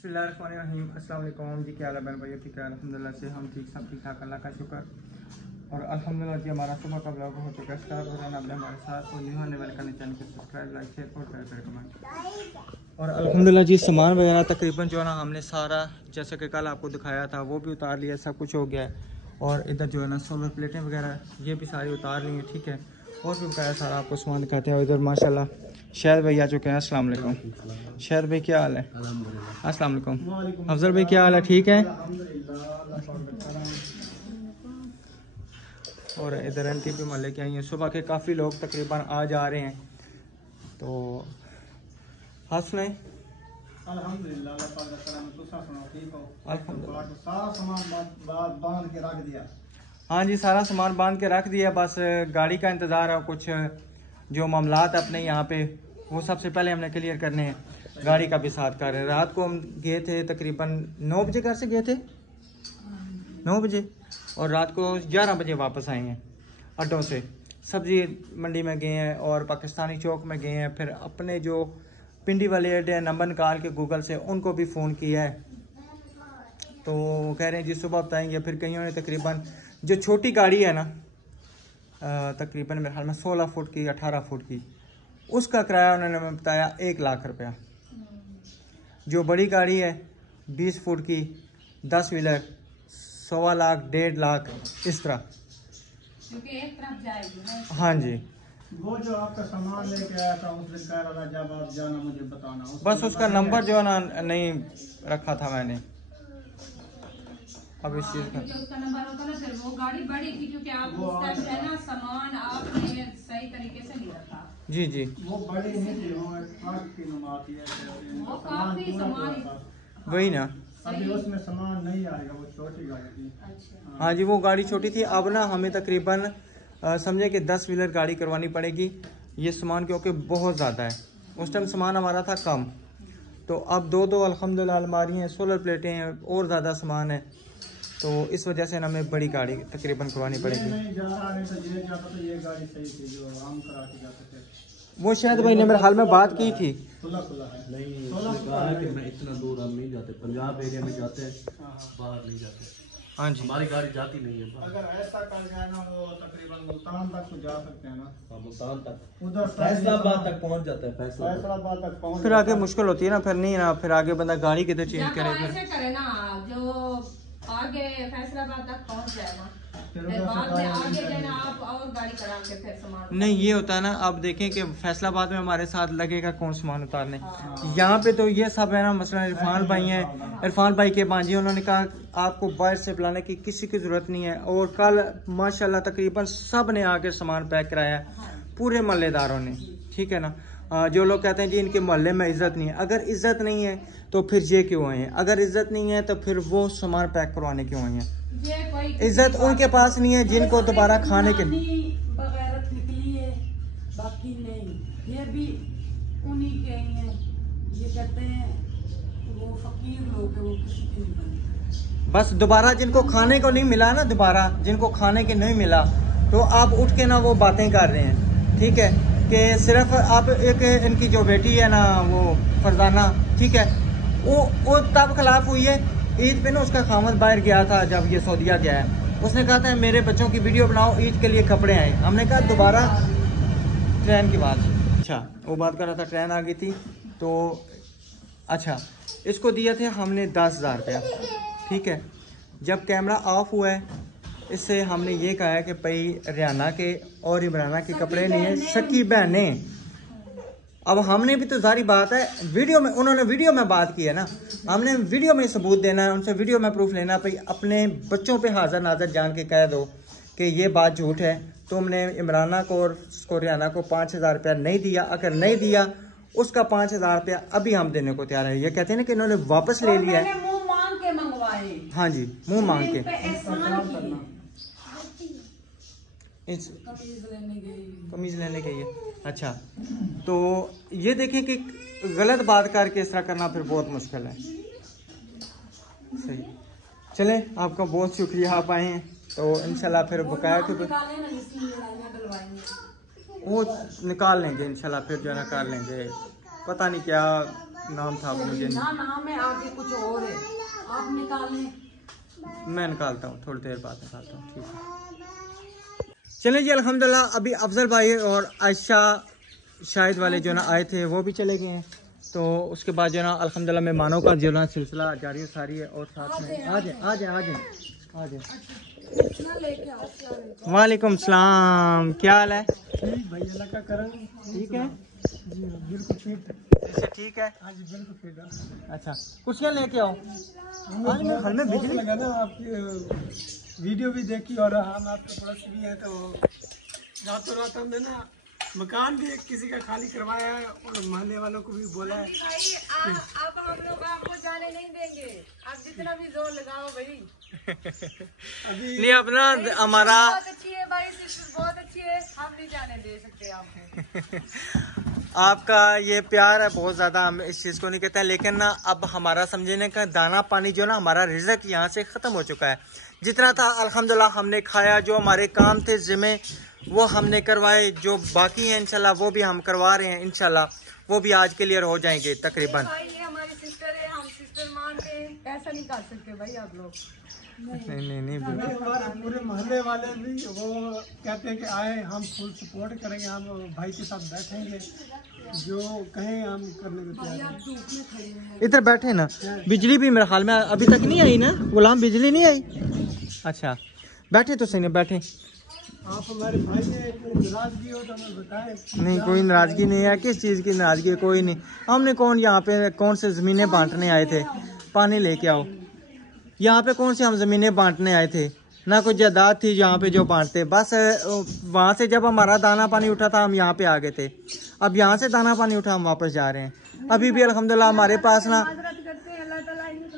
बिस्मिल्लाहिर्रहमानिर्रहीम। अस्सलाम वालेकुम जी, क्या हाल है बहन भाइयों? ठीक है अल्हम्दुलिल्लाह से हम ठीक, सब ठीक ठाक, अल्लाह का शुक्र। और अल्हम्दुलिल्लाह जी हमारा सुबह का ब्लॉग हो चुका है स्टार्ट। हो रहा है हमारे साथ और न्यू आने वाले का चैनल को सब्सक्राइब, लाइक, शेयर और करें कमेंट। और अल्हम्दुलिल्लाह जी सामान वगैरह तकरीबन जो है ना हमने सारा, जैसे कि कल आपको दिखाया था, वो भी उतार लिया, सब कुछ हो गया है। और इधर जो है ना सोलर प्लेटें वगैरह ये भी सारी उतार ली हैं, ठीक है। और भी बकाया सारा आपको सामान दिखाते हैं। और इधर माशाल्लाह शाहिद भाई आ चुके हैं। अस्सलाम वालेकुम शाहिद भाई, क्या हाल है? अस्सलाम वालेकुम अफजल भाई, क्या हाल है? ठीक है। और इधर NTP मोहल्ले के आई हैं, सुबह के काफ़ी लोग तकरीबन आ जा रहे हैं। तो हंस नहीं अल्हम्दुलिल्लाह सारा सामान बांध के रख दिया। हाँ जी, सारा सामान बांध के रख दिया, बस गाड़ी का इंतज़ार है। कुछ जो मामलात अपने यहाँ पे वो सबसे पहले हमने क्लियर करने हैं, गाड़ी का भी साथ कर रहे हैं। रात को हम गए थे तकरीबन 9 बजे, घर से गए थे 9 बजे और रात को 11 बजे वापस आए हैं अड्डों से। सब्जी मंडी में गए हैं और पाकिस्तानी चौक में गए हैं। फिर अपने जो पिंडी वाले अड्डे हैं नंबर निकाल के गूगल से उनको भी फ़ोन किया है, तो कह रहे हैं जी सुबह बताएंगे। फिर कईयों ने तकरीबन जो छोटी गाड़ी है ना, तकरीबन मेरे ख्याल में 16 फुट की 18 फुट की, उसका किराया उन्होंने हमें बताया 1 लाख रुपया। जो बड़ी गाड़ी है 20 फुट की 10 व्हीलर 1.25 लाख 1.5 लाख इस तरह, क्योंकि एक तरफ जाएगी ना। हाँ जी। वो जो आपका सामान लेके आया था उसने कह रहा था जब आप जाना मुझे बताना। बस उसका नंबर जो है ना नहीं रखा था मैंने। अब इस चीज़ का उसका नंबर होता ना, फिर वो गाड़ी बड़ी थी क्योंकि आप उस टाइम है ना सामान आपने सही तरीके से नहीं रखा। जी जी, वो बड़ी नहीं थी, वो ट्रक की नुमाती है, वो काफी सामान वही ना। अभी उसमें सामान नहीं आएगा, वो छोटी गाड़ी थी। अच्छा। हाँ जी, वो गाड़ी छोटी थी। अब ना हमें तकरीबन समझे कि 10 व्हीलर गाड़ी करवानी पड़ेगी ये सामान, क्योंकि बहुत ज़्यादा है। उस टाइम सामान हमारा था कम, तो अब दो अल्हम्दुलिल्लाह अलमारी हैं, सोलर प्लेटें हैं और ज़्यादा सामान है, तो इस वजह से हमें बड़ी गाड़ी तकरीबन करवानी पड़ेगी। नहीं जा रहा है तो ये जाता तो ये गाड़ी सही थी जो हम करा के जाते थे। वो शायद भाई ने मेरे हाल में बात की थी। खुला है नहीं, उसने कहा है कि मैं इतना दूर हम नहीं जाते, पंजाब एरिया में जाते हैं, बाहर नहीं जाते। हाँ जी, हमारी गाड़ी जाती नहीं है बाहर। अगर ऐसा कर जाए ना वो तकरीबन मुल्तान तक तो जा सकते हैं ना। मुल्तान तक, उधर फैसलाबाद तक पहुंच जाता है। फैसलाबाद तक पहुंच फिर आगे मुश्किल होती है ना, फिर नहीं ना, फिर आगे बंदा गाड़ी किधर चेंज या करे। तो फिर ऐसे करे ना, जो आगे फैसलाबाद तक पहुंच जाए ना, फिर फिर उधर बाद से में गाड़ी आगे ले जाना आप और गाड़ी करा के फिर सामान। नहीं, ये होता है ना, अब देखें कि फैसलाबाद में हमारे साथ लगेगा कौन सामान उतारने। हाँ। यहाँ पे तो ये सब है ना, मसलन इरफान भाई हैं, इरफान भाई के भांजी, उन्होंने कहा आपको बाहर से बुलाने की किसी की ज़रूरत नहीं है। और कल माशाल्लाह तकरीबन सब ने आके सामान पैक कराया, पूरे मोहल्लेदारों ने, ठीक है ना। जो लोग कहते हैं जी इनके मोहल्ले में इज़्ज़त नहीं है, अगर इज़्ज़त नहीं है तो फिर ये क्यों आए हैं? अगर इज़्ज़त नहीं है तो फिर वो सामान पैक करवाने क्यों आए हैं? इज़्ज़त उनके पास नहीं है जिनको दोबारा खाने के बगैरत निकली है, बाकी नहीं। ये भी उन्हीं के ही हैं, ये कहते हैं वो फकीर लोग हैं, वो किसी के नहीं बनते। बस दोबारा जिनको खाने को नहीं मिला ना, दोबारा जिनको खाने के नहीं मिला, तो आप उठ के ना वो बातें कर रहे हैं, ठीक है। कि सिर्फ आप एक इनकी जो बेटी है ना वो फरजाना, ठीक है, वो तब खिलाफ हुई है ईद पे ना। उसका खामद बाहर गया था जब ये सऊदीया गया है, उसने कहा था मेरे बच्चों की वीडियो बनाओ, ईद के लिए कपड़े आए। हमने कहा दोबारा ट्रेन की बात, अच्छा वो बात कर रहा था, ट्रेन आ गई थी तो अच्छा इसको दिए थे हमने 10,000 रुपया, ठीक है। जब कैमरा ऑफ हुआ है इससे हमने ये कहा है कि भाई रियाना के और इमराना के कपड़े नहीं है, सकी बहनें। अब हमने भी तो जारी बात है, वीडियो में उन्होंने वीडियो में बात की है ना, हमने वीडियो में सबूत देना है, उनसे वीडियो में प्रूफ लेना। भाई अपने बच्चों पे हाजिर नाजर जान के कह दो कि ये बात झूठ है, तुमने इमराना को और उसको रियाना को 5,000 रुपया नहीं दिया। अगर नहीं दिया उसका 5,000 रुपया अभी हम देने को तैयार है। ये कहते हैं ना कि इन्होंने वापस ले लिया है। मुंह मांग के मंगवाए। हाँ जी, मुंह मांग के कमीज लेने के लिए। अच्छा, तो ये देखें कि गलत बात करके इस तरह करना फिर बहुत मुश्किल है। सही, चले आपका बहुत शुक्रिया, आप आए हैं तो इंशाल्लाह फिर बकाया के वो निकाल लेंगे इंशाल्लाह, फिर जो है ना कर लेंगे। पता नहीं क्या नाम था, मुझे ना नाम है, आगे कुछ और है, आप निकालें। मैं निकालता हूँ, थोड़ी देर बाद निकालता हूँ, ठीक है। चलिए जी, अल्हम्दुलिल्लाह अभी अफजल भाई और आयशा शाहिद वाले जो ना आए थे वो भी चले गए हैं। तो उसके बाद जो ना अल्हम्दुलिल्लाह मेहमानों का जो ना सिलसिला जारी सारी है। और साथ में आ जाए। वालेकुम सलाम, क्या हाल है भाई? अल्लाह का करम, ठीक है जी बिल्कुल फिट। जैसे ठीक है। हाँ जी बिल्कुल फिट। अच्छा, कुर्सियाँ लेके आओ। आज मेरे घर में बिजली लगा ना, आपकी वीडियो भी देखी और हम आपके पड़ोसी भी हैं, तो रातों रात हमने ना मकान भी एक किसी का खाली करवाया है और मोहल्ले वालों को भी बोला है। अब हम लोग आपको जाने नहीं देंगे, आप जितना भी जोर लगाओ भाई। अभी नहीं, अपना हमारा बहुत अच्छी है भाई, सिस्टर बहुत अच्छी है, हम नहीं जाने दे सकते आपको। आपका ये प्यार है बहुत ज़्यादा, हम इस चीज़ को नहीं कहते हैं, लेकिन ना अब हमारा समझने का दाना पानी जो ना हमारा रिज़्क यहाँ से ख़त्म हो चुका है। जितना था अल्हम्दुलिल्लाह हमने खाया, जो हमारे काम थे जिम्मे वो हमने करवाए, जो बाकी हैं इंशाल्लाह वो भी हम करवा रहे हैं, इंशाल्लाह वो भी आज क्लियर हो जाएंगे तकरीबन। भाई ये हमारी सिस्टर है, हम सिस्टर मानते हैं, ऐसा नहीं कर सकते भाई आप लोग। नहीं हमारे पूरे मोहल्ले वाले भी वो कहते हैं कि आए, हम फुल सपोर्ट करेंगे, हम भाई के साथ बैठेंगे, जो कहें हम करने को तैयार हैं। इधर बैठे ना। बिजली भी मेरे हाल में अभी तक नहीं आई ना गुलाम, बिजली नहीं आई। अच्छा बैठे तो सही ना, बैठे। आप हमारे भाई हैं, कोई नाराजगी हो तो हमें बताएं। नहीं कोई नाराजगी नहीं है, किस चीज़ की नाराजगी, कोई नहीं। हमने कौन यहाँ पे कौन से ज़मीनें बांटने आए थे, पानी लेके आओ। यहाँ पे कौन सी हम ज़मीनें बांटने आए थे, ना कोई जायदाद थी यहाँ पे जो बांटते, बस वहाँ से जब हमारा दाना पानी उठा था हम यहाँ पे आ गए थे। अब यहाँ से दाना पानी उठा हम वापस जा रहे हैं। अभी भी अल्हम्दुलिल्लाह हमारे पास ना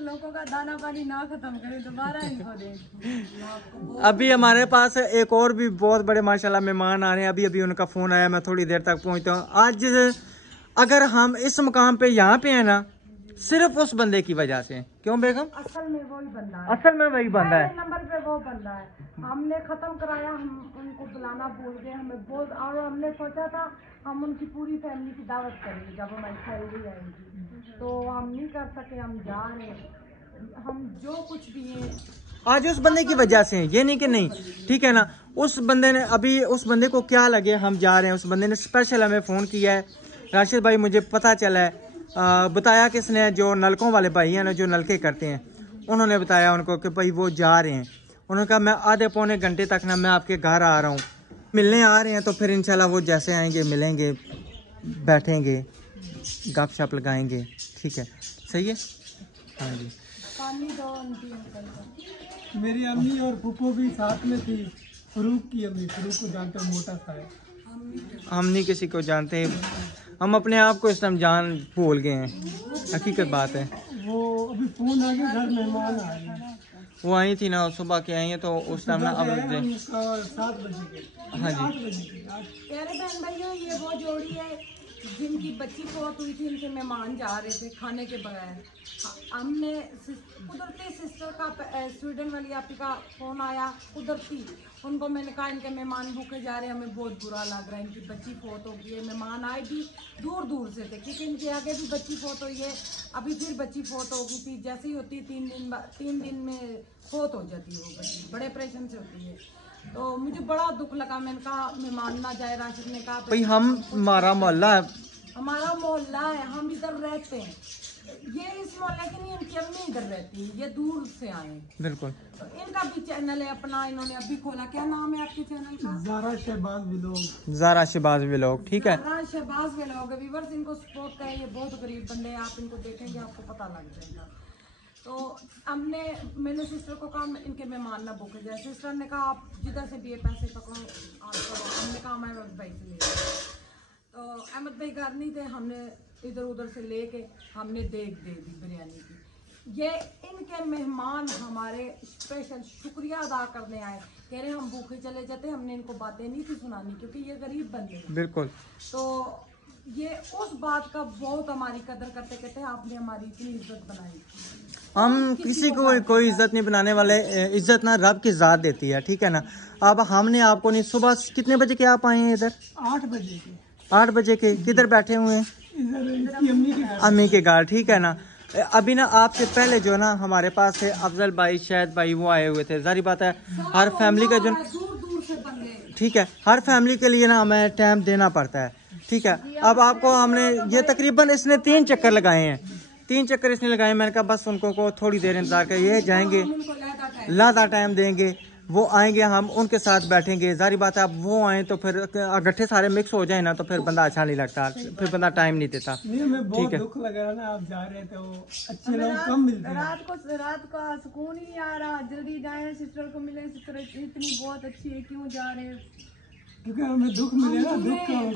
लोगों का दाना पानी ना खत्म करे, दोबारा इनको दें। अभी हमारे पास एक और भी बहुत बड़े माशाल्लाह मेहमान आ रहे हैं। अभी अभी उनका फ़ोन आया, मैं थोड़ी देर तक पहुँचता हूँ। आज अगर हम इस मुकाम पे यहाँ पे हैं ना, सिर्फ उस बंदे की वजह से। क्यों बेगम? असल में वही बंदा है, असल में वही बंदा है, नंबर पे वो बंदा है। हमने खत्म कराया, हम उनको बुलाना भूल गए, हमें बहुत, और हमने सोचा था हम उनकी पूरी फैमिली की दावत करेंगे जब हमारी सैलरी आएगी, तो हम नहीं कर सके। हम जा रहे हैं, हम जो कुछ भी है आज उस बंदे की वजह से, ये नहीं कि नहीं, ठीक है ना। उस बंदे ने, अभी उस बंदे को क्या लगे हम जा रहे हैं, उस बंदे ने स्पेशल हमें फ़ोन किया है। राशिद भाई मुझे पता चला है, बताया किसने, जो नलकों वाले भाई हैं ना, जो नलके करते हैं, उन्होंने बताया उनको कि भाई वो जा रहे हैं। उन्होंने कहा मैं आधे पौने घंटे तक ना मैं आपके घर आ रहा हूँ, मिलने आ रहे हैं। तो फिर इंशाल्लाह वो जैसे आएंगे मिलेंगे, बैठेंगे, गपशप लगाएंगे, ठीक है, सही है। हाँ जी। पानी दो आंटी। मेरी अम्मी और फूफो भी साथ में थी, फरूक की अम्मी, फरूक को जानते हो, मोटा सा है। हम नहीं किसी को जानते, हम अपने आप को इस टाइम जान भूल गए हैं, हकीकत बात है। वो अभी फोन आ गया, घर मेहमान आ गए, वो आई थी ना, सुबह के आई हैं, तो उस टाइम ना अब 7 बजे के, हाँ जी 8 बजे के। प्यारे बहन भाइयों, ये वो जोड़ी है जिनकी बच्ची फौत हुई थी, इनके मेहमान जा रहे थे खाने के बगैर। हमने कुदरती सिस्टर का स्वीडन वाली आपी का फ़ोन आया, कुदरती, उनको मैंने कहा इनके मेहमान भूखे जा रहे हैं, हमें बहुत बुरा लग रहा है, इनकी बच्ची फौत हो गई है। मेहमान आए भी दूर दूर से थे, क्योंकि इनके आगे भी बच्ची फौत हुई है, अभी फिर बच्ची फौत हो गई थी। जैसे ही होती 3 दिन में फौत हो जाती है वो बच्ची, बड़े ऑपरेशन से होती है। तो मुझे बड़ा दुख लगा, मैंने कहा मेहमान ना जाए। राशिद ने कहा भाई हम, हमारा मोहल्ला है, हमारा मोहल्ला है, हम इधर रहते हैं, ये इस मोहल्ले की नहीं, इनकी अम्मी इधर रहती है, ये दूर से आए हैं। बिल्कुल। तो इनका भी चैनल है अपना, इन्होंने अभी खोला। क्या नाम है आपके चैनल का? ज़ारा शहबाज व्लॉग। ज़ारा शहबाज व्लॉग, ठीक है। ज़ारा शहबाज व्लॉग, व्यूअर्स इनको सपोर्ट करें, ये बहुत गरीब बंदे हैं, आप इनको देखेंगे आपको पता लग जाएगा। तो मैंने सिस्टर को कहा इनके मेहमान ना भूखे जाए। सिस्टर ने कहा आप जिधर से भी ये पैसे पकड़ो आप करो। हमने कहा मैं अहमद भाई से ले, तो अहमद भाई घर नहीं थे, हमने इधर उधर से लेके हमने देख दे दी बिरयानी की। ये इनके मेहमान हमारे स्पेशल शुक्रिया अदा करने आए, कह रहे हम भूखे चले जाते, हमने इनको बातें नहीं थी सुनानी क्योंकि ये गरीब बंदे हैं। बिल्कुल। तो ये उस बात का बहुत हमारी कदर करते कहते आपने हमारी इतनी इज्जत बनाई। हम किसी को कोई इज्जत नहीं बनाने वाले, इज्जत ना रब की ज़ात देती है, ठीक है ना। अब हमने आपको नहीं, सुबह कितने बजे के आप आए हैं इधर? 8 बजे के। 8 बजे के, किधर बैठे हुए हैं? इधर इसकी अम्मी के घर। अम्मी के घर, ठीक है ना। अभी ना आपसे पहले जो ना हमारे पास है अफजल भाई, शायद भाई, वो आए हुए थे। जारी बात है हर फैमिली का जो, दूर से बंदे, ठीक है, हर फैमिली के लिए ना हमें टाइम देना पड़ता है, ठीक है। अब आपको हमने ये तकरीबन इसने 3 चक्कर लगाए हैं, 3 चक्कर इसने लगाए। मैंने कहा बस उनको को थोड़ी देर इंतजार कर, ये जाएंगे, लादा टाइम देंगे, वो आएंगे, हम उनके साथ बैठेंगे। जारी बात है अब वो आए तो फिर गट्ठे सारे मिक्स हो जाए ना तो फिर बंदा अच्छा नहीं लगता, फिर बंदा टाइम नहीं देता। नहीं, हमें बहुत दुख लगा ना, आप जा रहे थे, वो अच्छे लोग कम मिलते हैं। रात का सुकून ही नहीं आ रहा, जल्दी जाए सिस्टर को मिले, सिस्टर इतनी बहुत अच्छी है, क्यों जा रहे हैं? क्योंकि हमें दुख मिले ना, दुख का हमें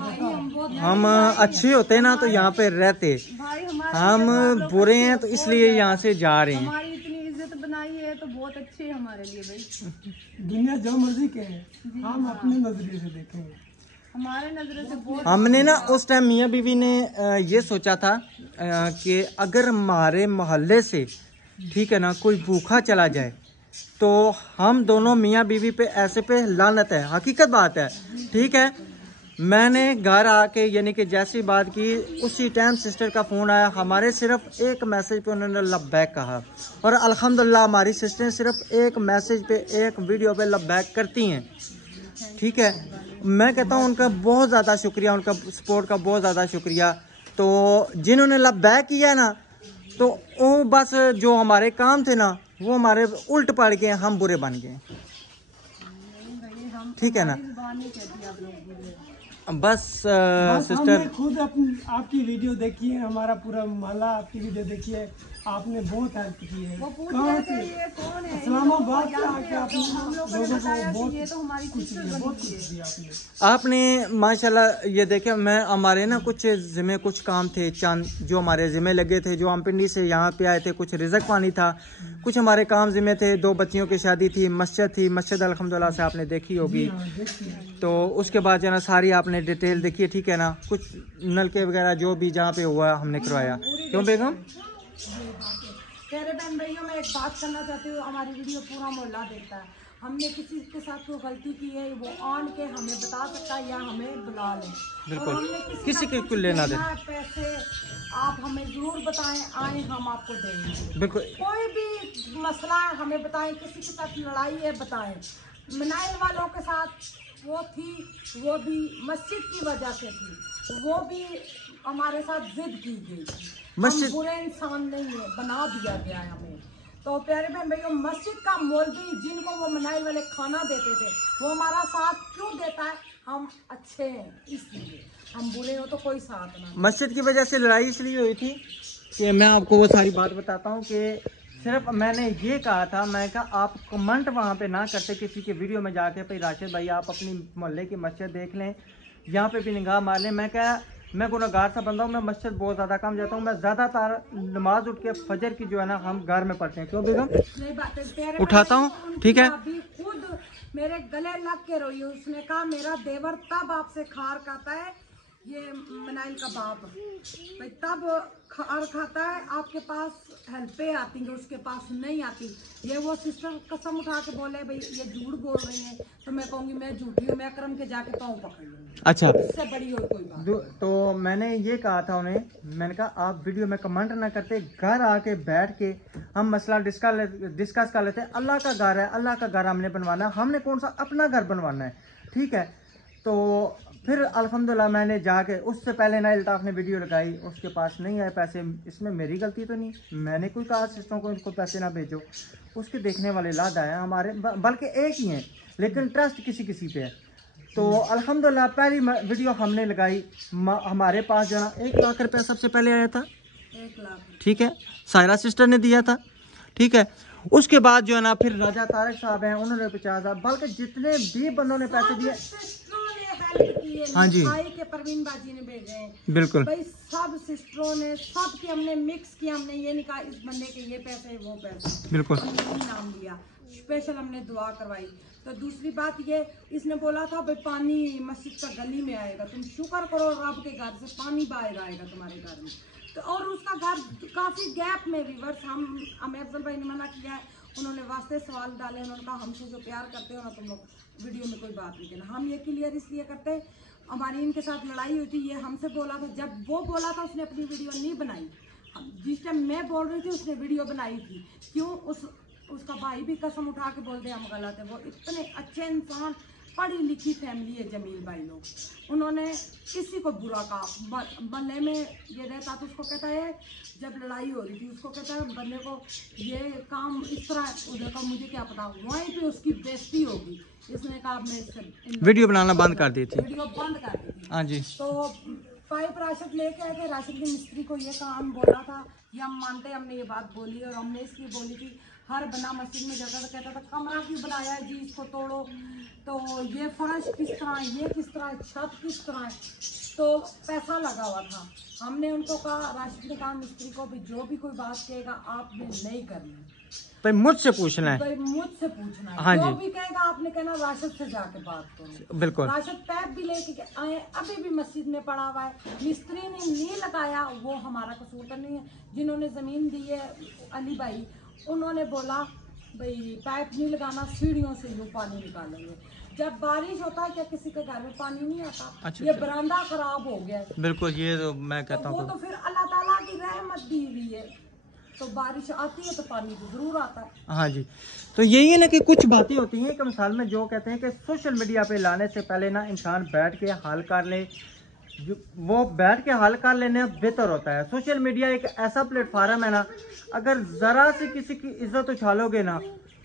पता। हम अच्छे होते ना तो यहाँ पे रहते, हम बुरे हैं तो इसलिए यहाँ से जा रहे हैं। हमारी इतनी इज्जत बनाई है तो बहुत अच्छे है हमारे लिए भाई। दुनिया जो मर्जी कहे, हम अपने नजरिए से देखेंगे, हमारे नजरों से बहुत। हमने ना उस टाइम मियाँ बीवी ने ये सोचा था कि अगर हमारे मोहल्ले से, ठीक है ना, कोई भूखा चला जाए तो हम दोनों मियाँ बीवी पे ऐसे पे लानत है, हकीकत बात है, ठीक है। मैंने घर आके यानी कि जैसी बात की उसी टाइम सिस्टर का फ़ोन आया, हमारे सिर्फ एक मैसेज पे उन्होंने लब्बैक कहा, और अल्हम्दुलिल्लाह हमारी सिस्टर सिर्फ एक मैसेज पे, एक वीडियो पे लब्बैक करती हैं, ठीक है। मैं कहता हूँ उनका बहुत ज़्यादा शुक्रिया, उनका सपोर्ट का बहुत ज़्यादा शुक्रिया। तो जिन्होंने लब्बैक किया ना, तो वो बस जो हमारे काम थे ना वो हमारे उल्ट पड़ गए, हम बुरे बन गए, ठीक है ना। बस सिस्टर, हमने खुद आपकी वीडियो देखी है, हमारा पूरा मोहल्ला आपकी वीडियो देखी है, आपने बहुत हेल्प की है। कहाँ से? इस्लामाबाद से आके आपने लोगों को बहुत कुछ दिया आपने माशाल्लाह। ये देखे, मैं हमारे ना कुछ जिम्मे, कुछ काम थे चांद जो हमारे जिम्मे लगे थे, जो हम पिंडी से यहाँ पे आए थे, कुछ रिजक पानी था, कुछ हमारे काम जिम्मे थे, 2 बच्चियों की शादी थी, मस्जिद थी, मस्जिद अल्हम्दुलिल्लाह से आपने देखी होगी। तो उसके बाद जो है ना सारी आपने डिटेल देखी है, ठीक है ना। कुछ नलके वगैरह जो भी जहाँ पे हुआ हमने करवाया। क्यों बेगम? प्यारे बहन भाइयों, मैं एक बात करना चाहती हूँ, हमारी वीडियो पूरा मोहल्ला देखता है। हमने किसी के साथ कोई गलती की है, वो आन के हमें बता सकता है या हमें बुला ले। बिल्कुल, और हमने किसी के कुछ लेना दे पैसे आप हमें जरूर बताएं, आए हम आपको देंगे। बिल्कुल, कोई भी मसला है हमें बताएं, किसी के साथ लड़ाई है बताएं। मनाइल वालों के साथ वो थी, वो भी मस्जिद की वजह से थी, वो भी हमारे साथ जिद की गई। हम बुरे इंसान नहीं है, बना दिया गया है हमें। तो प्यारे बहन भैया, मस्जिद का मौलवी जिनको वो मनाइल वाले खाना देते थे, वो हमारा साथ क्यों देता है? हम अच्छे हैं इसलिए, हम बुरे हो तो कोई साथ ना। मस्जिद की वजह से लड़ाई इसलिए हुई थी कि मैं आपको वो सारी बात बताता हूँ कि सिर्फ मैंने ये कहा था, मैं कहा आप कमेंट वहाँ पे ना करते किसी के वीडियो में जाके, भाई राशिद भाई आप अपनी मोहल्ले की मस्जिद देख लें, यहाँ पे भी निगाह मार लें। मैं क्या, मैं गुनहगार सा बंदा हूँ, मैं मस्जिद बहुत ज़्यादा कम जाता हूँ, मैं ज़्यादातर नमाज उठ के फजर की जो है ना हम घर में पढ़ते हैं। क्यों बेगम? उठाता हूँ, ठीक है। खुद मेरे गले लग के रोई, उसने कहा मेरा देवर तब आपसे खार खाता है, ये मनाइल कबाब भाई तब खार खाता है, आपके पास हेल्पें आती हैं, उसके पास नहीं आती। ये वो सिस्टर कसम उठा के बोले भाई ये झूठ बोल रही है, तो मैं कहूँगी मैं झूठी हूँ, मैं अकरम के जाके पाँव पकड़ लूँगी। अच्छा, इससे बड़ी और कोई बात। तो मैंने ये कहा था उन्हें, मैंने कहा आप वीडियो में कमेंट ना करते, घर आके बैठ के हम मसला डिस्कस कर लेते। अल्लाह का घर है, अल्लाह का घर हमने बनवाना है, हमने कौन सा अपना घर बनवाना है, ठीक है। तो फिर अल्हम्दुलिल्लाह मैंने जाके, उससे पहले ना अल्ताफ़ ने वीडियो लगाई, उसके पास नहीं आए पैसे, इसमें मेरी गलती तो नहीं, मैंने कोई कहा सिस्टरों को इनको पैसे ना भेजो, उसके देखने वाले लाद आए हमारे, बल्कि एक ही हैं, लेकिन ट्रस्ट किसी किसी पे है। तो अल्हम्दुलिल्लाह पहली वीडियो हमने लगाई, हमारे पास जो ना 1 लाख रुपया सबसे पहले आया था, 1 लाख, ठीक है, सायरा सिस्टर ने दिया था, ठीक है। उसके बाद जो है ना फिर राजा तारक साहब हैं, उन्होंने 50,000, बल्कि जितने भी बंदों ने पैसे दिए, हाँ जी, के परवीन बाजी ने भेजे हैं, बिल्कुल भाई सब सिस्टरों ने, सब के हमने मिक्स किया, हमने ये नहीं कहा इस बंदे के ये पैसे वो पैसे, बिल्कुल हमने नाम लिया, स्पेशल हमने दुआ करवाई। तो दूसरी बात ये, इसने बोला था भाई पानी मस्जिद का गली में आएगा, तुम शुक्र करो रब के घर से पानी बाहर आएगा तुम्हारे घर में। तो और उसका घर काफी गैप में रिवर्स, हमें अफजल भाई ने मना किया है, उन्होंने वास्ते सवाल डाले, उन्होंने कहा हमसे जो प्यार करते हो ना तुम लोग वीडियो में कोई बात नहीं करना। हम ये क्लियर इसलिए करते हैं, हमारी इनके साथ लड़ाई हुई थी, ये हमसे बोला था, जब वो बोला था उसने अपनी वीडियो नहीं बनाई, जिस टाइम मैं बोल रही थी उसने वीडियो बनाई थी। क्यों? उसका भाई भी कसम उठा के बोलते हम गलत है। वो इतने अच्छे इंसान, पढ़ी लिखी फैमिली है जमील भाई लोग, उन्होंने किसी को बुरा कहा। बल्ले में ये रहता तो उसको कहता है, जब लड़ाई हो रही थी उसको कहता है बंदे को ये काम इस तरह, उधर का मुझे क्या पता, वहीं पे उसकी बेइज्जती होगी। इसने कहा मैं वीडियो बनाना बंद कर दी थी, वीडियो बंद कर दी थी। हाँ जी। तो पाइप राशिद लेके आए थे, राशिद के मिस्त्री को ये काम बोला था, ये हम मानते, हमने ये बात बोली और हमने इसकी बोली थी। हर बंदा मस्जिद में जाता था, कहता था कमरा क्यों बनाया है जी, इसको तोड़ो, तो ये फर्श किस तरह है, ये किस तरह है, छत किस तरह है, तो पैसा लगा हुआ था। हमने उनको कहा, राशिद ने कहा मिस्त्री को भी जो भी कोई बात कहेगा आपने नहीं करनी, भाई मुझसे पूछना है, भाई मुझसे पूछना है, हाँ जो जी। भी कहेगा आपने कहना राशिद से जाके बात करो। बिल्कुल। राशिद पैप भी लेके आए, अभी भी मस्जिद में पड़ा हुआ है, मिस्त्री ने नहीं लगाया, वो हमारा कसूर तो नहीं है। जिन्होंने जमीन दी है अली भाई, उन्होंने बोला भाई पाइप नहीं लगाना, सीढ़ियों से यूँ पानी निकालेंगे। जब बारिश होता है क्या किसी के घर में पानी नहीं आता? अच्छा, ये बरामदा खराब हो गया है, बिल्कुल, ये तो मैं तो कहता वो हूँ तो फिर अल्लाह ताला की रहमत दी हुई है, तो बारिश आती है तो पानी तो जरूर आता है। हाँ जी। तो यही है ना कि कुछ बातें होती हैं कि मिसाल में जो कहते हैं कि सोशल मीडिया पे लाने से पहले ना इंसान बैठ के हल कर ले, वो बैठ के हल कर लेने बेहतर होता है। सोशल मीडिया एक ऐसा प्लेटफार्म है ना, अगर ज़रा से किसी की इज्जत उछालोगे ना,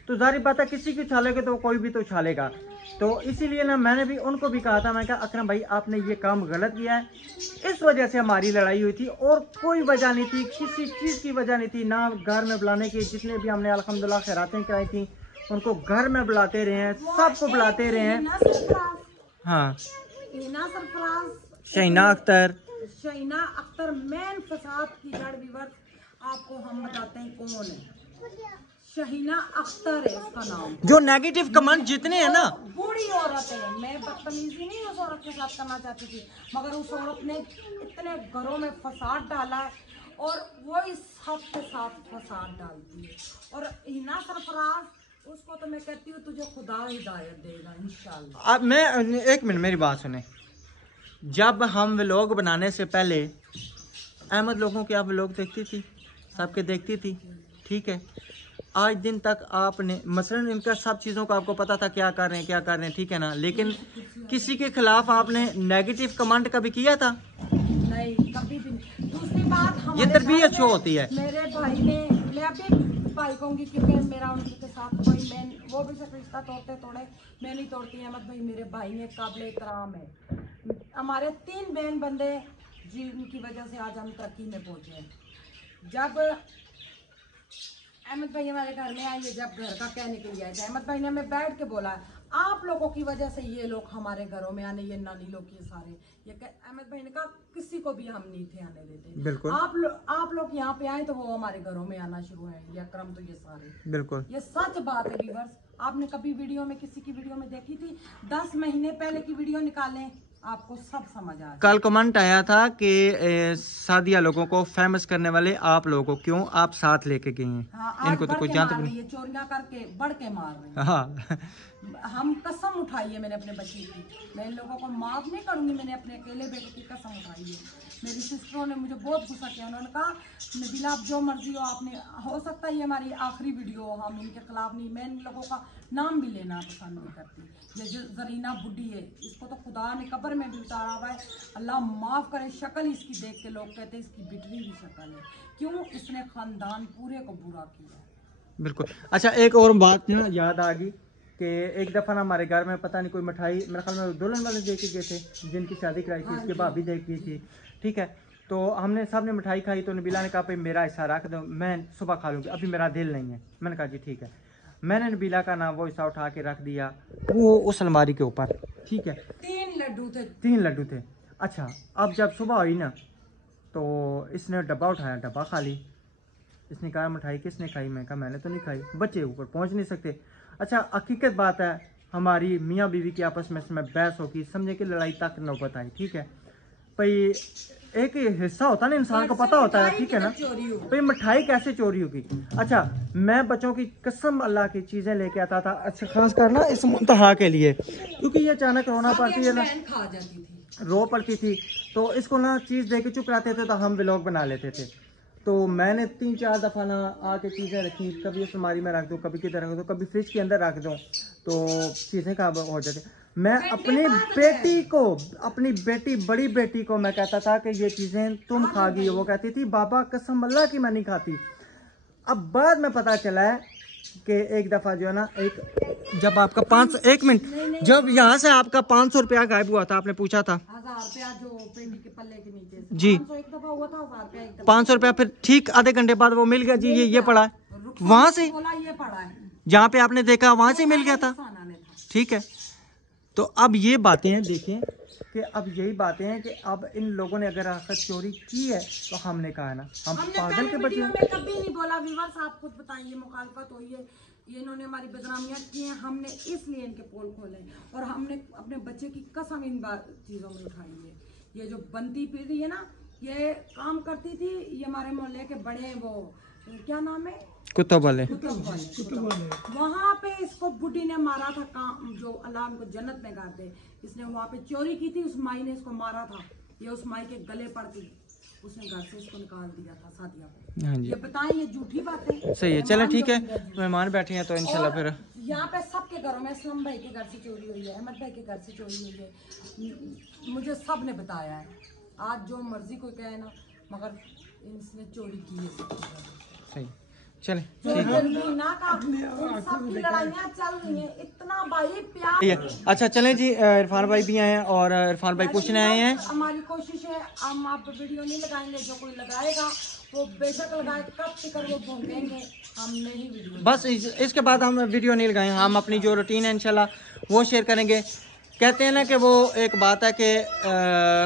तो जारी बात है किसी की उछालोगे तो कोई भी तो उछालेगा। तो इसीलिए ना मैंने भी उनको भी कहा था, मैं कहा अकरम भाई आपने ये काम गलत किया है, इस वजह से हमारी लड़ाई हुई थी और कोई वजह नहीं थी, किसी चीज़ की वजह नहीं थी। ना घर में बुलाने की, जितने भी हमने अल्हम्दुलिल्लाह खैरातें कराई थी उनको घर में बुलाते रहे हैं, सबको बुलाते रहे हैं। हाँ, शहीना अख्तर, शहीना अख्तर मेन फसाद की जड़ विवर्त आपको हम बताते हैं कौन है। शहीना अख्तर है उसका नाम। जो नेगेटिव कमेंट जितने हैं ना, बूढ़ी औरत है, मैं बदतमीजी नहीं उस औरत के साथ करना चाहती थी, मगर उस औरत ने इतने घरों में फसाद डाला है और वो इस हद के साथ फसाद डालती है। और हिना सरफराज, उसको तो मैं कहती हूँ तुझे खुदा हिदायत देगा इंशाल्लाह। अब मैं एक मिनट मेरी बात सुने। जब हम व्लॉग बनाने से पहले अहमद लोगों के आप व्लॉग देखती थी, सबके देखती थी, ठीक है। आज दिन तक आपने मसलन इनका सब चीज़ों का आपको पता था क्या कर रहे हैं क्या कर रहे हैं, ठीक है ना, लेकिन किसी के खिलाफ आपने नेगेटिव कमेंट कभी किया था? नहीं, कभी भी नहीं। दूसरी बात, ये तरबियत शो होती है। मेरे भाई ने, मैं अभी भाई कहूँगी क्योंकि मेरा उनके साथ कोई, मैं वो भी सब रिश्ता तोड़े, मैं नहीं तोड़ती। अहमद भाई मेरे भाई ने काबिल एहतराम है। हमारे 3 बहन बंदे जिनकी वजह से आज हम तरक्की में पहुँचे हैं। जब अहमद भाई हमारे घर में आए, जब घर का कहने के लिए आए थे, अहमद भाई ने हमें बैठ के बोला आप लोगों की वजह से ये लोग हमारे घरों में आने, ये नानी लोग ये सारे, ये अहमद भाई ने कहा किसी को भी हम नहीं थे आने देते। बिल्कुल। आप लोग यहाँ पे आए तो वो हमारे घरों में आना शुरू है, ये अकरम तो ये सारे। बिल्कुल, ये सच बात है व्यूअर्स। आपने कभी वीडियो में, किसी की वीडियो में देखी थी? 10 महीने पहले की वीडियो निकालें, आपको सब समझ आ जाए। कल कमेंट आया था कि सादिया लोगों को फेमस करने वाले आप लोगों को क्यों आप साथ लेके गए हैं? हाँ, इनको तो कुछ जानते नहीं। ये चोरियां करके बढ़ के मार रहे हैं। हाँ हम कसम उठाई है मैंने अपने बच्चे की, मैं इन लोगों को माफ नहीं करूंगी। मैंने अपने अकेले बेटे की कसम उठाई है। मेरी सिस्टरों ने मुझे बहुत गुस्सा किया, उन्होंने कहा नबीला आप जो मर्जी हो, आपने, हो सकता है ये हमारी आखिरी वीडियो हो, हम इनके खिलाफ नहीं, मैं इन लोगों का नाम भी लेना पसंद नहीं करती। ये जो जरीना बुड्ढी है, इसको तो खुदा ने कब्र में भी उतारा हुआ है, अल्लाह माफ़ करे। शक्ल इसकी देख के लोग कहते हैं इसकी बिटरी की शक्ल है। क्यों? इसने खानदान पूरे को बुरा किया। बिल्कुल। अच्छा, एक और बात ना याद आ गई कि एक दफ़ा ना हमारे घर में पता नहीं कोई मिठाई, मेरे ख्याल में दुल्हन वाले दे के गए थे, जिनकी शादी कराई थी, इसके भाभी दे गई थी, ठीक है। तो हमने सब ने मिठाई खाई, तो नबीला ने कहा भाई मेरा हिस्सा रख दो, मैं सुबह खा लूँगी, अभी मेरा दिल नहीं है। मैंने कहा जी ठीक है। मैंने नबीला का नाम वो हिस्सा उठा के रख दिया वो उस अलमारी के ऊपर, ठीक है। 3 लड्डू थे। 3 लड्डू थे। अच्छा, अब जब सुबह हुई ना तो इसने डब्बा उठाया, डब्बा खा ली। इसने कहा मिठाई किसने खाई? मैं कहा मैंने तो नहीं खाई, बच्चे ऊपर पहुंच नहीं सकते। अच्छा, हकीकत बात है हमारी मियाँ बीवी की आपस में इसमें बहस होगी, समझे कि लड़ाई तक नौबत आई, ठीक है। भाई एक हिस्सा होता है ना, इंसान को पता होता है, ठीक है ना, भाई मिठाई कैसे चोरी होगी। अच्छा, मैं बच्चों की कसम अल्लाह की चीज़ें लेके आता था, अच्छा खास कर ना इस मुंतहा के लिए, क्योंकि ये अचानक रोना पड़ती है ना। खा जाती थी। रो पड़ती थी, तो इसको ना चीज़ दे के चुप रहते थे, तो हम व्लॉग बना लेते थे। तो मैंने 3-4 दफ़ा ना आके चीज़ें रखी, कभी इस अलमारी में रख दूँ, कभी किधर रख दूँ, कभी फ्रिज के अंदर रख दूँ, तो चीज़ें खराब हो जाती। मैं अपनी बेटी को, अपनी बेटी, बड़ी बेटी को मैं कहता था कि ये चीज़ें तुम खा गई, वो कहती थी बाबा कसम अल्लाह की मैं नहीं खाती। अब बाद में पता चला है कि एक दफ़ा जो है ना, जब आपका 1 मिनट, जब यहाँ से आपका 500 रुपया गायब हुआ था, आपने पूछा था 1000 रुपया जो पेंटी के पल्ले के नीचे से। जी 500 एक दफा हुआ था, 1000 रुपया एक दफा। 500 रुपया, फिर ठीक आधे घंटे बाद वो मिल गया जी, ये पड़ा है वहाँ से, बोला ये पड़ा है, जहाँ पे आपने देखा वहाँ से मिल गया था। खाना था। ठीक है, तो अब ये बातें हैं, देखें कि अब यही बातें हैं कि अब इन लोगों ने अगर आखिर चोरी की है तो हमने कहा ना, हम पागल के बच्चे में कभी नहीं बोला। व्यूअर्स आप खुद बताइए, मुखालफत हुई है, ये इन्होंने हमारी बदनामियां की हैं, हमने इसलिए इनके पोल खोले और हमने अपने बच्चे की कसम इन चीज़ों में उठाई है। ये जो बनती पीढ़ी है ना, ये काम करती थी, ये हमारे मोहल्ले के बड़े, वो क्या नाम है, कुतुब वाले, वहाँ पे इसको बुढ़ी ने मारा था, काम जो अल्लाह उनको जन्नत में गाते, इसने वहाँ पे चोरी की थी, उस माई ने इसको मारा था, ये उस माई के गले पड़ के उसने घर से इसको निकाल दिया था सादिया को। हाँ जी, ये बताएं, ये झूठी बातें सही है। चलो ठीक है, मेहमान बैठे हैं तो इंशाल्लाह फिर यहाँ पे सबके घरों में, असलम भाई के घर से चोरी हुई है, अहमद भाई के घर से चोरी हुई है, मुझे सब ने बताया है। आज जो मर्जी कोई कहे ना, मगर इसने चोरी की है। सही, चले ठीक है, सबकी लड़ाइयाँ चल रही हैं, इतना भाई प्यार। अच्छा चलें जी, इरफान भाई भी आए हैं और इरफान भाई पूछने आए हैं। हमारी कोशिश है, हम आप वीडियो नहीं लगाएंगे, जो कोई लगाएगा वो बेशक लगाए, कब तक वो भोंकेंगे, हम नहीं वीडियो, बस इसके बाद हम वीडियो नहीं लगाएंगे, हम अपनी जो रूटीन है इंशाल्लाह वो शेयर करेंगे। कहते हैं ना कि वो एक बात है कि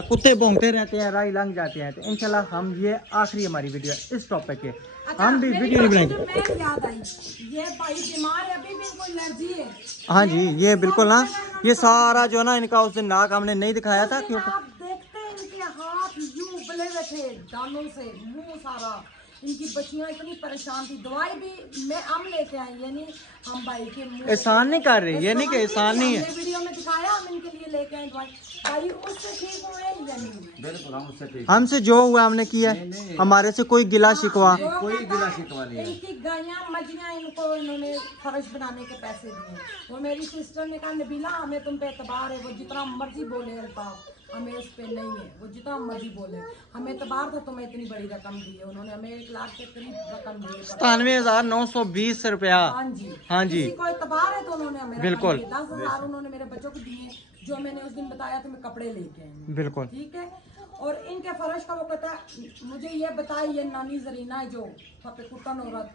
कुत्ते भौंकते रहते हैं, राही लंघ जाते हैं, तो इंशाल्लाह हम ये आखिरी हमारी वीडियो इस टॉपिक के, हम भी वीडियो नहीं बनाएंगे। मैं याद आई, ये भाई बीमार है, अभी भी कोई एलर्जी है। हाँ जी, ये बिल्कुल ना, ये सारा जो है ना इनका उस दिन नाक हमने नहीं दिखाया था, क्योंकि आप देखते हैं इनके हाथ यूं उबले हुए थे दानों से, मुंह सारा, इनकी बच्चियां इतनी परेशान थी। दवाई भी मैं हम लेके आई, यानी हम भाई के मुंह, एहसान नहीं कर रहे, ये नहीं कि एहसान नहीं है, वीडियो में दिखाया, हम इनके लिए लेके आए दवाई। भाई उससे ठीक हुए या नहीं? बिल्कुल हम उससे ठीक, हमसे जो हुआ हमने किया, हमारे से कोई गिला शिकवा, कोई गिला शिकवा नहीं है। इनकी गायें मजियां इनको इन्होंने फर्श बनाने के पैसे दिए। वो मेरी सिस्टर ने कहा नबीला हमें तुम पे एतबार है, वो जितना मर्जी बोले अल्ताफ, हमें उस पे नहीं है, वो जितना मर्जी बोले, हमें एतबार था, तुम्हें इतनी बड़ी रकम दी है, उन्होंने हमें 1 लाख के करीब रकम दी है, 97,920 रुपया। हाँ जी, हाँ जी, किसी को एतबार है तो उन्होंने हमें बिल्कुल। 10,000 उन्होंने मेरे बच्चों को दिए, जो मैंने उस दिन बताया था, मैं कपड़े लेके आई, बिल्कुल ठीक है। और इनके फर्श का वो कहता है, मुझे ये बताइए, ये नानी जरीना है जो फतेकुतन औरत,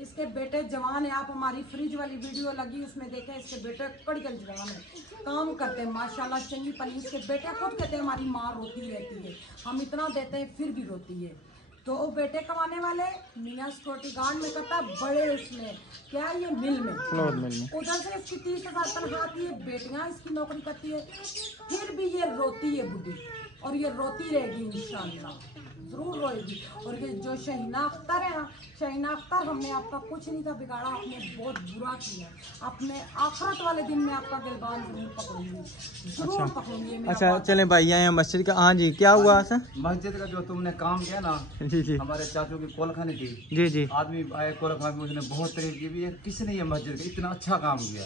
इसके बेटे जवान है, आप हमारी फ्रिज वाली वीडियो लगी उसमें देखें, इसके बेटे कड़ियल जवान है, काम करते हैं माशाल्लाह चंगी पली। इसके बेटे खुद कहते हैं हमारी माँ रोती रहती है, हम इतना देते हैं फिर भी रोती है। तो वो बेटे कमाने वाले मियाँ सिक्योरिटी गार्ड में करता, बड़े उसमें क्या है, ये मिल में, फ्लोर मिल में, उधर से इसकी 30,000 तनख्वाह आती है, बेटियां इसकी नौकरी करती है, फिर भी ये रोती है बुढ़ी, और ये रोती रहेगी इंशाल्लाह, जरूर रोएगी। और ये जो शहीना अख्तर है ना, शहीना अख्तर, हमने आपका कुछ नहीं था बिगाड़ा, आपने बहुत बुरा किया, अपने आखिरत वाले दिन में आपका गिरबान जरूर पकड़ूंगी, जरूर पकड़ूंगी। अच्छा चलें भाई आए हैं मस्जिद का। हाँ जी, क्या हुआ सर? मस्जिद का जो तुमने काम किया ना, जी जी, हमारे चाचू की कोल खानी थी, जी जी, आदमी आए कोल खाने में, उसने बहुत तारीफ की भी, किसने ये मस्जिद का इतना अच्छा काम किया।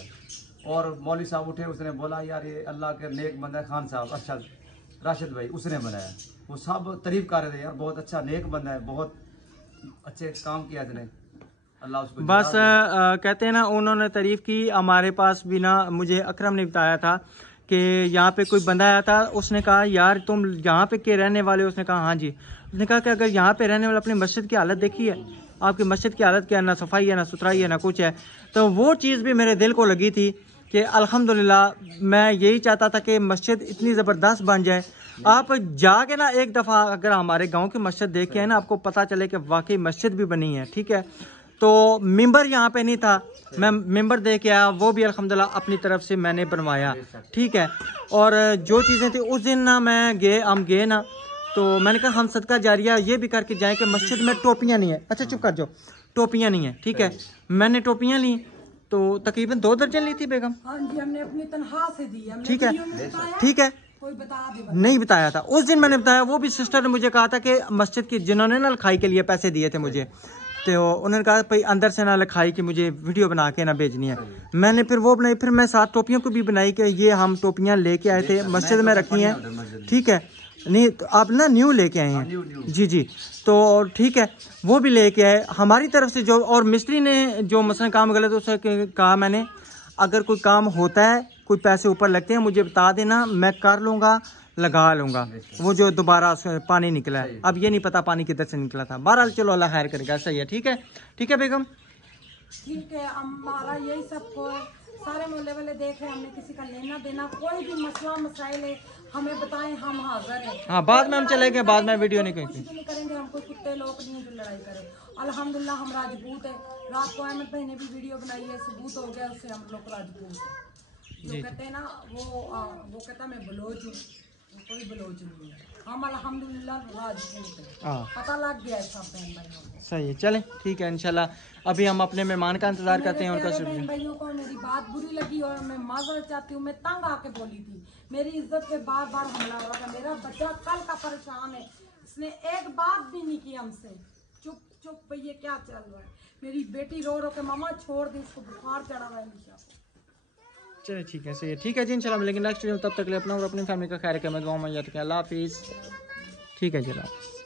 और मौलवी साहब उठे, उसने बोला यार ये अल्लाह के नेक बंदा है, खान साहब अच्छा राशिद भाई उसने बनाया, वो सब तारीफ कर रहे थे यार, बहुत अच्छा नेक बंदा है, बहुत अच्छे काम किया इसने, अल्लाह उसको बस कहते हैं ना, उन्होंने तारीफ की। हमारे पास भी ना, मुझे अकरम ने बताया था कि यहाँ पे कोई बंदा आया था, उसने कहा यार तुम यहाँ पे के रहने वाले हो? उसने कहा हाँ जी। उसने कहा कि अगर यहाँ पे रहने वाले अपनी मस्जिद की हालत देखी है, आपकी मस्जिद की हालत क्या है, ना सफाई है, ना सुथराई है, ना कुछ है। तो वो चीज़ भी मेरे दिल को लगी थी कि अल्हम्दुलिल्लाह, मैं यही चाहता था कि मस्जिद इतनी ज़बरदस्त बन जाए। आप जाके ना एक दफ़ा अगर हमारे गांव की मस्जिद देख के आए ना, आपको पता चले कि वाकई मस्जिद भी बनी है, ठीक है। तो मिंबर यहाँ पे नहीं था, मैं मिंबर दे के आया, वो भी अल्हम्दुलिल्लाह अपनी तरफ से मैंने बनवाया, ठीक है। और जो चीज़ें थी उस दिन ना हम गए ना, तो मैंने कहा हम सदका जारिया ये भी करके जाएँ कि मस्जिद में टोपियाँ नहीं है। अच्छा चुप कर जाओ, टोपियाँ नहीं है, ठीक है। मैंने टोपियाँ ली तो तकरीबन 2 दर्जन ली थी बेगम, हाँ जी, हमने अपनी तनख्वाह से दी, ठीक है, ठीक है। कोई बता दे। नहीं बताया था, उस दिन मैंने बताया। वो भी सिस्टर ने मुझे कहा था कि मस्जिद की जिन्होंने ना लिखाई के लिए पैसे दिए थे मुझे, तो उन्होंने कहा भाई अंदर से ना लिखाई कि मुझे वीडियो बना के ना भेजनी है। मैंने फिर वो बनाई, फिर मैं 7 टोपियों को भी बनाई कि ये हम टोपियां लेके आए थे, मस्जिद में रखी हैं, ठीक है। नहीं तो आप ना न्यू लेके आए हैं जी जी, तो ठीक है वो भी लेके आए हमारी तरफ से जो। और मिस्त्री ने जो मसलन काम गलत उसे कहा मैंने, अगर कोई काम होता है, कोई पैसे ऊपर लगते हैं मुझे बता देना, मैं कर लूँगा, लगा लूँगा। वो जो दोबारा पानी निकला है, अब ये नहीं पता पानी किधर से निकला था। बहरहाल चलो अल्लाह खैर करेगा, सही है, ठीक है, ठीक है बेगम। ठीक है, हमारा यही सब को सारे मोहल्ले वाले देख रहे हैं, हमने किसी का लेना देना, कोई भी मसला मसाइल है हमें बताएं, हम हाजिर हैं। हाँ बाद में हम चले गए, बाद में वीडियो नहीं कुछ भी नहीं करेंगे, हम कोई कुत्ते लोग नहीं जो लड़ाई करें। अल्हम्दुलिल्लाह हम राजपूत है। रात को अहमद भाई ने भी वीडियो बनाई है, सबूत हो गया उससे हम लोग राजपूत है। जो कहते हैं ना वो कहता मैं बलोच हूँ, कोई बलोच नहीं है, हम अल्हम्दुलिल्लाह राजपूत है। पता लग गया है सब बहन भाइयों को। सही है, चले ठीक है इंशाल्लाह। अभी हम अपने मेहमान का इंतजार करते हैं। उनका बहन भाइयों को मेरी बात बुरी लगी और मैं माजरत चाहती हूँ, मैं तंग आके बोली थी, मेरी इज्जत पे बार बार हमला हो रहा था। मेरा बच्चा कल का परेशान है, इसने एक बात भी नहीं की हमसे। चुप चुप भैया क्या चल रहा है। मेरी बेटी रो रो के मामा छोड़ दी, उसको बुखार चढ़ा हुआ है नीचे। चलिए ठीक है, सही है, ठीक है जी इंशाल्लाह। लेकिन नेक्स्ट वीडियो तब तक ले अपना और अपनी फैमिली का ख्याल रखें। मैं दुआ में याद रखें। अल्लाह हाफिज़, ठीक है जी, अल्लाह हाफिज़।